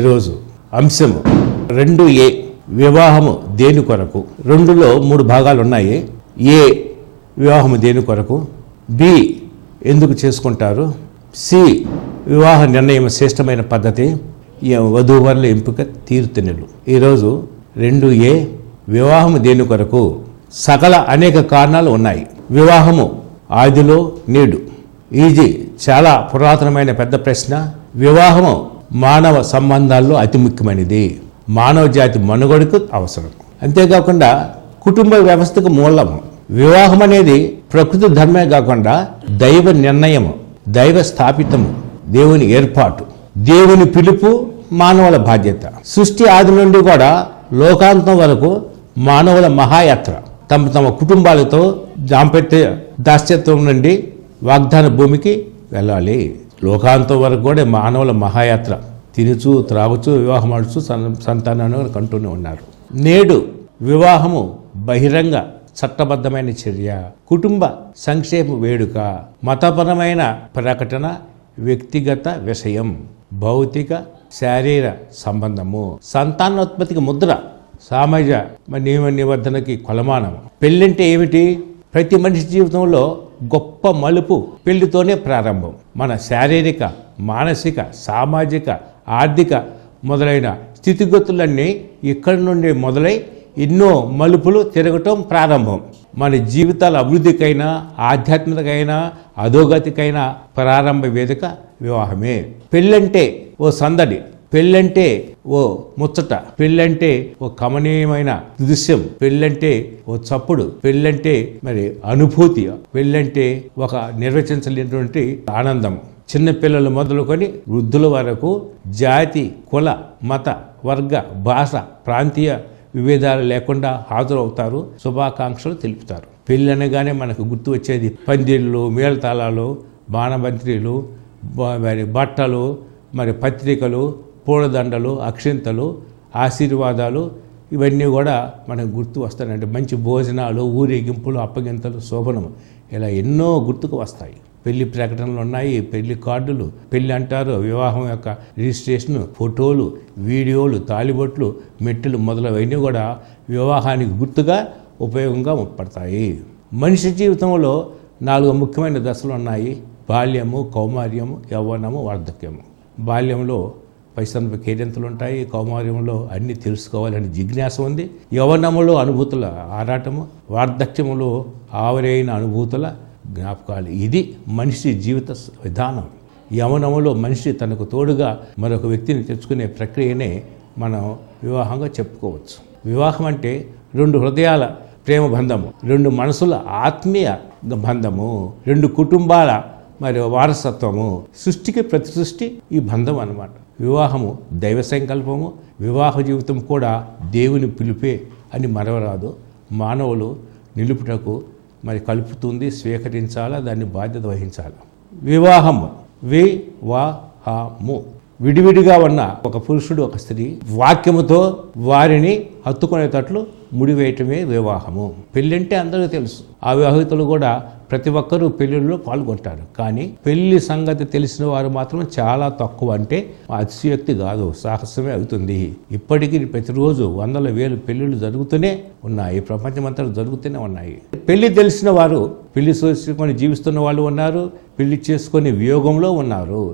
ఈరోజు అంశము 2A వివాహము దేని కొరకు. 2లో 3 భాగాలు ఉన్నాయి. ఏ వివాహము దేని కొరకు, బి ఎందుకు చేసుకుంటారు, సి వివాహ నిర్ణయం శ్రేష్టమైన పద్ధతి, వధూవరుల ఎంపిక తీరుతెన్నులు. ఈరోజు 2A వివాహము దేని కొరకు. సకల అనేక కారణాలు ఉన్నాయి. వివాహము ఆదిలో నేడు ఇది చాలా పురాతనమైన పెద్ద ప్రశ్న. వివాహము మానవ సంబంధాల్లో అతి ముఖ్యమైనది. మానవ జాతి మనుగడకు అవసరం. అంతేకాకుండా కుటుంబ వ్యవస్థకు మూలము. వివాహం అనేది ప్రకృతి ధర్మే కాకుండా దైవ నిర్ణయము, దైవ స్థాపితము, దేవుని ఏర్పాటు, దేవుని పిలుపు, మానవుల బాధ్యత. సృష్టి ఆది నుండి కూడా లోకాంతం వరకు మానవుల మహాయాత్ర. తమ కుటుంబాలతో దాస్యత్వం నుండి వాగ్దాన భూమికి వెళ్ళాలి. లోకాంతం వరకు కూడా మానవుల మహాయాత్ర. తినుచు త్రాగుచు వివాహం ఆడుచు సంతానాన్ని కంటూనే ఉన్నారు. నేడు వివాహము బహిరంగ చట్టబద్ధమైన చర్య, కుటుంబ సంక్షేమ వేడుక, మతపరమైన ప్రకటన, వ్యక్తిగత విషయం, భౌతిక శారీర సంబంధము, సంతానోత్పత్తికి ముద్ర, సామాజిక నియమ నిబంధనకి కొలమానం. పెళ్ళంటే ఏమిటి? ప్రతి మనిషి జీవితంలో గొప్ప మలుపు పెళ్లితోనే ప్రారంభం. మన శారీరక, మానసిక, సామాజిక, ఆర్థిక మొదలైన స్థితిగతులన్నీ ఇక్కడి నుండి మొదలై ఎన్నో మలుపులు తిరగటం ప్రారంభం. మన జీవితాల అభివృద్ధికైనా, ఆధ్యాత్మికైనా, అధోగతికైనా ప్రారంభ వేదిక వివాహమే. పెళ్ళంటే ఓ సందడి, పెళ్ళంటే ఓ ముచ్చట, పెళ్ళంటే ఓ కమనీయమైన దృశ్యం, పెళ్ళంటే ఓ చప్పుడు, పెళ్ళంటే మరి అనుభూతి, పెళ్ళంటే ఒక నిర్వచించలేనటువంటి ఆనందం. చిన్నపిల్లలు మొదలుకొని వృద్ధుల వరకు జాతి, కుల, మత, వర్గ, భాష, ప్రాంతీయ విభేదాలు లేకుండా హాజరవుతారు, శుభాకాంక్షలు తెలుపుతారు. పెళ్ళి అనగానే మనకు గుర్తు వచ్చేది పందిళ్ళు, మేళతాళాలు, బాణబంత్రీలు, మరి బట్టలు, మరి పత్రికలు, పూలదండలు, అక్షింతలు, ఆశీర్వాదాలు, ఇవన్నీ కూడా మనకు గుర్తు వస్తాయంటే మంచి భోజనాలు, ఊరేగింపులు, అప్పగింతలు, శోభనము, ఇలా ఎన్నో గుర్తుకు వస్తాయి. పెళ్లి ప్రకటనలు ఉన్నాయి, పెళ్లి కార్డులు, పెళ్లి అంటారు, వివాహం యొక్క రిజిస్ట్రేషన్, ఫోటోలు, వీడియోలు, తాళిబొట్లు, మెట్టులు మొదలైనవి కూడా వివాహానికి గుర్తుగా ఉపయోగంగా పడతాయి. మనిషి జీవితంలో 4 ముఖ్యమైన దశలు ఉన్నాయి. బాల్యము, కౌమార్యము, యవ్వనము, వార్ధక్యము. బాల్యంలో పరిశ్రమ కేరింతలు ఉంటాయి. కౌమార్యంలో అన్నీ తెలుసుకోవాలని జిజ్ఞాస ఉంది. యవ్వనములో అనుభూతుల ఆరాటము, వార్ధక్యములో ఆవరైన అనుభూతుల జ్ఞాపకాలు. ఇది మనిషి జీవిత విధానం. యవ్వనములో మనిషి తనకు తోడుగా మరొక వ్యక్తిని తెచ్చుకునే ప్రక్రియనే మనం వివాహంగా చెప్పుకోవచ్చు. వివాహం అంటే 2 హృదయాల ప్రేమ బంధము, 2 మనసుల ఆత్మీయ బంధము, 2 కుటుంబాల మరి వారసత్వము, సృష్టికి ప్రతి సృష్టి ఈ బంధం అన్నమాట. వివాహము దైవ సంకల్పము. వివాహ జీవితం కూడా దేవుని పిలుపే అని మరవరాదు. మానవులు నిలుపుటకు మరి కలుపుతుంది, స్వీకరించాలా, దాన్ని బాధ్యత వహించాలి. వివాహము వివాహము విడివిడిగా ఉన్న ఒక పురుషుడు, ఒక స్త్రీ వాక్యముతో వారిని హత్తుకునేటట్లు ముడివేయటమే వివాహము. పెళ్ళంటే అందరికీ తెలుసు. ఆ వివాహితులు కూడా ప్రతి ఒక్కరూ పెళ్ళిళ్ళలో పాల్గొంటారు. కానీ పెళ్లి సంగతి తెలిసిన వారు మాత్రం చాలా తక్కువ. అంటే అతిశయోక్తి కాదు, సాహసమే అవుతుంది. ఇప్పటికీ ప్రతిరోజు వందల వేలు పెళ్లిళ్ళు జరుగుతూనే ఉన్నాయి. ప్రపంచమంతా జరుగుతూనే ఉన్నాయి. పెళ్లి తెలిసిన వారు పెళ్లి చేసుకొని జీవిస్తున్న వాళ్ళు ఉన్నారు, పెళ్లి చేసుకొని వియోగంలో ఉన్నారు.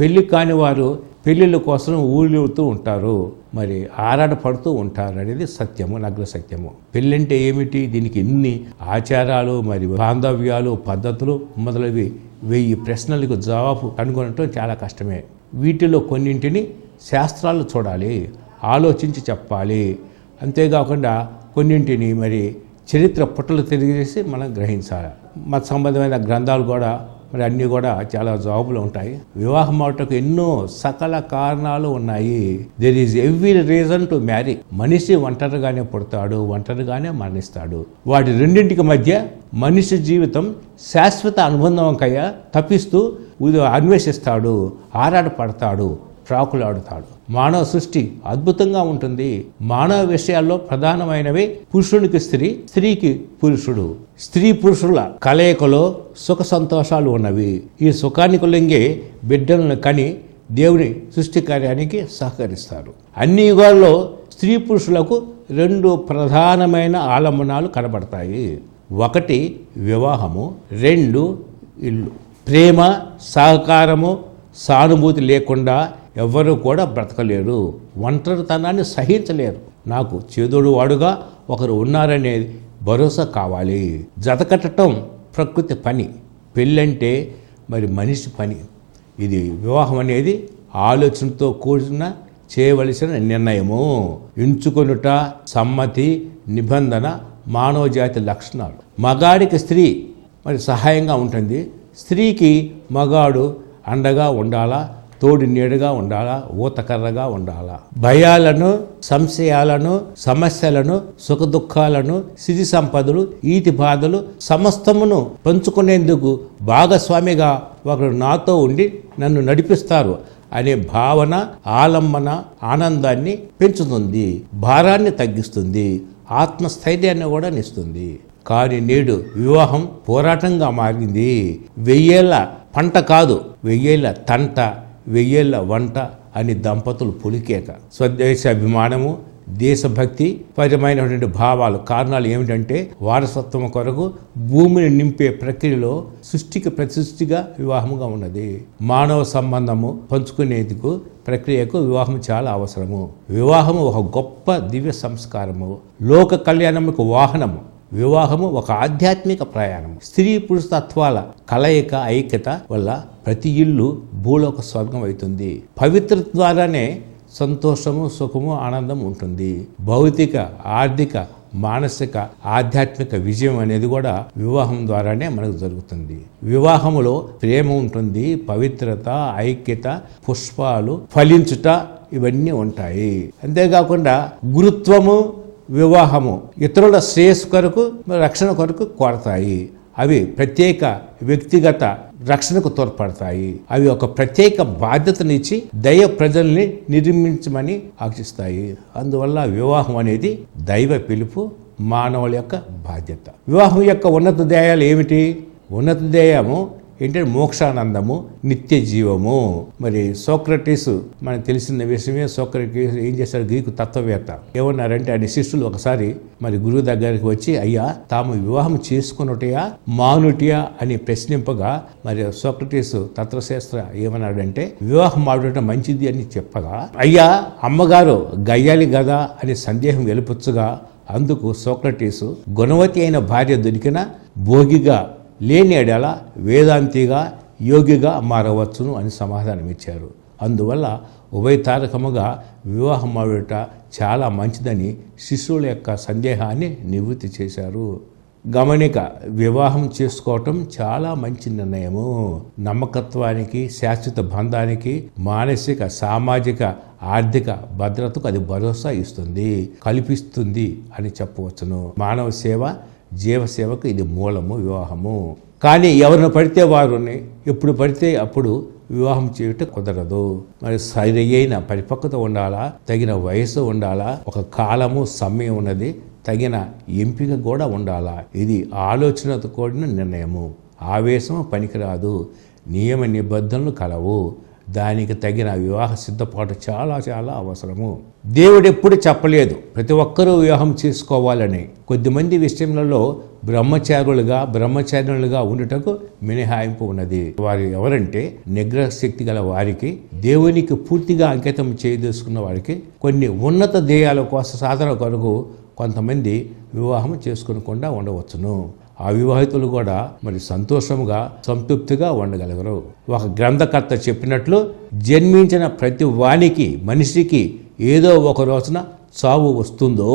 పెళ్లి కాని వారు పెళ్లిళ్ళ కోసం ఊళ్ళుతూ ఉంటారు, మరి ఆరాటపడుతూ ఉంటారు అనేది సత్యము, నగ్న సత్యము. పెళ్ళంటే ఏమిటి? దీనికి ఎన్ని ఆచారాలు, మరి బాంధవ్యాలు, పద్ధతులు మొదలవి 1000 ప్రశ్నలకు జవాబు కనుగొనటం చాలా కష్టమే. వీటిలో కొన్నింటిని శాస్త్రాలు చూడాలి, ఆలోచించి చెప్పాలి. అంతేకాకుండా కొన్నింటిని మరి చరిత్ర పుటలు తిరిగేసి మనం గ్రహించాలి. మత సంబంధమైన గ్రంథాలు కూడా మరి అన్నీ కూడా చాలా జవాబులు ఉంటాయి. వివాహం అవటకు ఎన్నో సకల కారణాలు ఉన్నాయి. There is every reason to marry. మనిషి ఒంటరిగానే పుడతాడు, ఒంటరిగానే మరణిస్తాడు. వాటి రెండింటికి మధ్య మనిషి జీవితం శాశ్వత అనుబంధంకయ్య తప్పిస్తూ అన్వేషిస్తాడు, ఆరాటపడతాడు, ట్రాకులాడుతాడు. మానవ సృష్టి అద్భుతంగా ఉంటుంది. మానవ విషయాల్లో ప్రధానమైనవి పురుషునికి స్త్రీ, స్త్రీకి పురుషుడు. స్త్రీ పురుషుల కలయికలో సుఖ సంతోషాలు ఉన్నవి. ఈ సుఖానికి లొంగే బిడ్డలను కని దేవుని సృష్టి కార్యానికి సహకరిస్తారు. అన్ని యుగాల్లో స్త్రీ పురుషులకు 2 ప్రధానమైన ఆలంబనాలు కనబడతాయి. 1 వివాహము, 2 ఇల్లు. ప్రేమ, సహకారము, సానుభూతి లేకుండా ఎవ్వరూ కూడా బ్రతకలేరు. ఒంటరితనాన్ని సహించలేరు. నాకు చేదోడు వాడుగా ఒకరు ఉన్నారనే భరోసా కావాలి. జతకట్టడం ప్రకృతి పని, పెళ్ళంటే మరి మనిషి పని. ఇది వివాహం అనేది ఆలోచనతో కూడిన చేయవలసిన నిర్ణయము. ఎంచుకొనుట, సమ్మతి, నిబంధన మానవ జాతి లక్షణాలు. మగాడికి స్త్రీ మరి సహాయంగా ఉంటుంది, స్త్రీకి మగాడు అండగా ఉండాలా, తోడి నీడగా ఉండాలా, ఊతకర్రగా ఉండాలా. భయాలను, సంశయాలను, సమస్యలను, సుఖదుఖాలను, సిరి సంపదలు, ఈతి బాధలు సమస్తమును పంచుకునేందుకు భాగస్వామిగా ఒకరు నాతో ఉండి నన్ను నడిపిస్తారు అనే భావన, ఆలంబన ఆనందాన్ని పెంచుతుంది, భారాన్ని తగ్గిస్తుంది, ఆత్మస్థైర్యాన్ని కూడా ఇస్తుంది. కానీ నేడు వివాహం పోరాటంగా మారింది. 1000 ఏళ్ల పంట కాదు, 1000 ఏళ్ల తంట, 1000 ఏళ్ల వంట అని దంపతులు పులికేక. స్వదేశ అభిమానము, దేశభక్తి పరమైనటువంటి భావాలు. కారణాలు ఏమిటంటే వారసత్వం కొరకు భూమిని నింపే ప్రక్రియలో సృష్టికి ప్రతిష్ఠిగా వివాహముగా ఉన్నది. మానవ సంబంధము పంచుకునేందుకు ప్రక్రియకు వివాహం చాలా అవసరము. వివాహము ఒక గొప్ప దివ్య సంస్కారము, లోక కళ్యాణముకు వాహనము. వివాహము ఒక ఆధ్యాత్మిక ప్రయాణం. స్త్రీ పురుష తత్వాల కలయిక, ఐక్యత వల్ల ప్రతి ఇల్లు భూలోక స్వర్గం అవుతుంది. పవిత్ర ద్వారానే సంతోషము, సుఖము, ఆనందం ఉంటుంది. భౌతిక, ఆర్థిక, మానసిక, ఆధ్యాత్మిక విజయం అనేది కూడా వివాహం ద్వారానే మనకు జరుగుతుంది. వివాహములో ప్రేమ ఉంటుంది, పవిత్రత, ఐక్యత, పుష్పాలు ఫలించుట ఇవన్నీ ఉంటాయి. అంతేకాకుండా గురుత్వము, వివాహము ఇతరుల శ్రేయస్సు కొరకు, రక్షణ కొరకు కోరతాయి. అవి ప్రత్యేక వ్యక్తిగత రక్షణకు తోడ్పడతాయి. అవి ఒక ప్రత్యేక బాధ్యతనిచ్చి దైవ ప్రజల్ని నిర్మించమని ఆశిస్తాయి. అందువల్ల వివాహం అనేది దైవ పిలుపు, మానవుల యొక్క బాధ్యత. వివాహం యొక్క ఉన్నత ధ్యేయాలు ఏమిటి? ఉన్నత ధ్యేయము ఏంటంటే మోక్షానందము, నిత్య జీవము. మరి సోక్రటీస్ మనకు తెలిసిన విషయమే. సోక్రటీస్ ఏం చేశారు? గ్రీకు తత్వవేత్త. ఏమన్నారంటే ఆయన శిష్యులు ఒకసారి మరి గురువు దగ్గరికి వచ్చి, అయ్యా తాము వివాహం చేసుకున్నటయా మానుటియా అని ప్రశ్నింపగా మరి సోక్రటీస్ తత్వశాస్త్ర ఏమన్నాడంటే వివాహం ఆడటం మంచిది అని చెప్పగా, అయ్యా అమ్మగారు గయ్యాలి కదా అని సందేహం వెలుపుచ్చుగా, అందుకు సోక్రటీసు గుణవతి అయిన భార్య దొరికిన భోగిగా లేని ఎడల వేదాంతిగా, యోగిగా మారవచ్చును అని సమాధానం ఇచ్చారు. అందువల్ల ఉభయతారకముగా వివాహం ఆడుట చాలా మంచిదని శిష్యుల యొక్క సందేహాన్ని నివృత్తి చేశారు. గమనిక, వివాహం చేసుకోవటం చాలా మంచి నిర్ణయము. నమ్మకత్వానికి, శాశ్వత బంధానికి, మానసిక, సామాజిక, ఆర్థిక భద్రతకు అది భరోసా ఇస్తుంది, కల్పిస్తుంది అని చెప్పవచ్చును. మానవ సేవ, జీవసేవకు ఇది మూలము వివాహము. కానీ ఎవరిని పడితే వారిని ఎప్పుడు పడితే అప్పుడు వివాహం చేయటం కుదరదు. మరి సరైన పరిపక్వత ఉండాలా, తగిన వయసు ఉండాలా, ఒక కాలము, సమయం ఉన్నది, తగిన ఎంపిక కూడా ఉండాలా. ఇది ఆలోచనతో కూడిన నిర్ణయము. ఆవేశం పనికిరాదు, నియమ నిబంధనలు కలవు. దానికి తగిన వివాహ సిద్ధపాటు చాలా చాలా అవసరము. దేవుడు ఎప్పుడు చెప్పలేదు ప్రతి ఒక్కరూ వివాహం చేసుకోవాలని. కొద్దిమంది విషయంలో బ్రహ్మచారులుగా ఉండుటకు మినహాయింపు ఉన్నది. వారు ఎవరంటే నిగ్రహ శక్తి గల వారికి, దేవునికి పూర్తిగా అంకితం చేయదలుచుకున్న వారికి, కొన్ని ఉన్నత ధ్యేయాల కోసం సాధన కొరకు కొంతమంది వివాహం చేసుకునకుండా ఉండవచ్చును. అవివాహితులు కూడా మరి సంతోషముగా, సంతృప్తిగా ఉండగలగరు. ఒక గ్రంథకర్త చెప్పినట్లు, జన్మించిన ప్రతి వానికి, మనిషికి ఏదో ఒక రోజున చావు వస్తుందో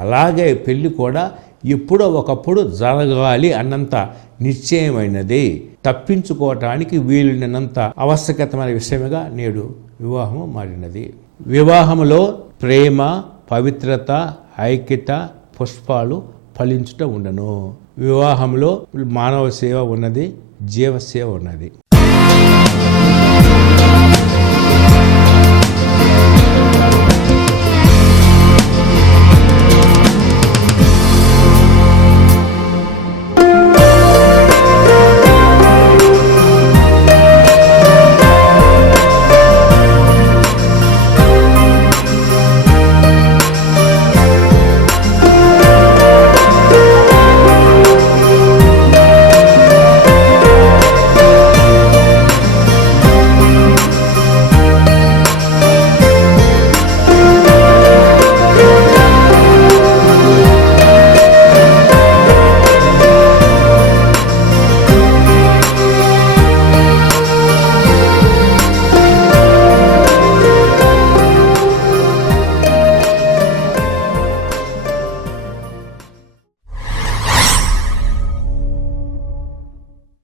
అలాగే పెళ్లి కూడా ఎప్పుడో ఒకప్పుడు జరగాలి అన్నంత నిశ్చయమైనది. తప్పించుకోవటానికి వీలున్నంత ఆవశ్యకతమైన విషయముగా నేడు వివాహము మారినది. వివాహములో ప్రేమ, పవిత్రత, ఐక్యత, పుష్పాలు ఫలించుట ఉండను. వివాహంలో మానవ సేవ ఉన్నది, జీవసేవ ఉన్నది.